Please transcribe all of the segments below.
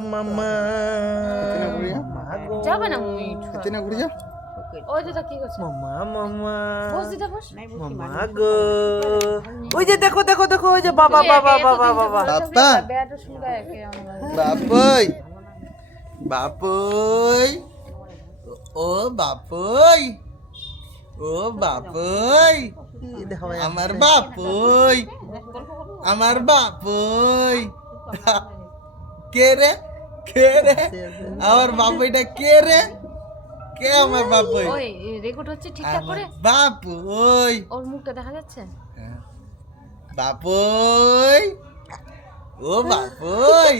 মামা। যা যাবে না মিঠু এতে না ঘুরে যা ওই যেটা কি করছে? মামা মামা। বস দিতে বস। মামা গো। ওই যে দেখো দেখো দেখো ওই যে বাবা বাবা বাবা বাবা। বাবা বাপই। বাপই। ও বাপই। ও বাপই। দেখো আমার বাপই। আমার বাপই। কে রে? কে রে? আমার বাপইটা কে রে? কে আমার বাপই? ওই রেকর্ড হচ্ছে ঠিকঠাক করে? বাপই। ওর মুখটা দেখা যাচ্ছে? বাপই। ও বাপই।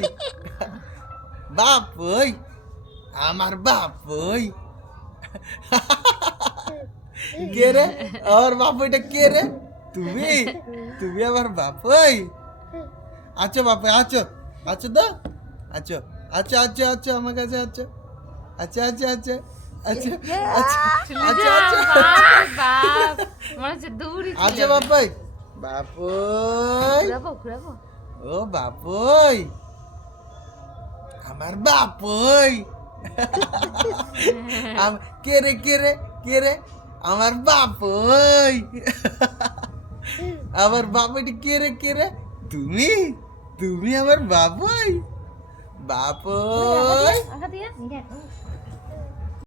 বাপই। আমার বাপই। কে রে? আমার বাপইটা কে রে? তুমি? তুমি আমার বাপই? আছো বাপই আছো। আছো তো? আছো। আছো আছো আছো আমার কাছে আছো আচ্ছা আচ্ছা আচ্ছা আচ্ছা আচ্ছা আচ্ছা আচ্ছা। আচ্ছা বাপই। বাপই। ঘুরাবো ঘুরাবো। ও বাপই। আমার বাপই। কে রে কে রে কে রে? আমার বাপই। আমার বাপটি কে রে কে রে? তুমি? তুমি আমার বাপই? Bapus. Angkat ya. Angkat.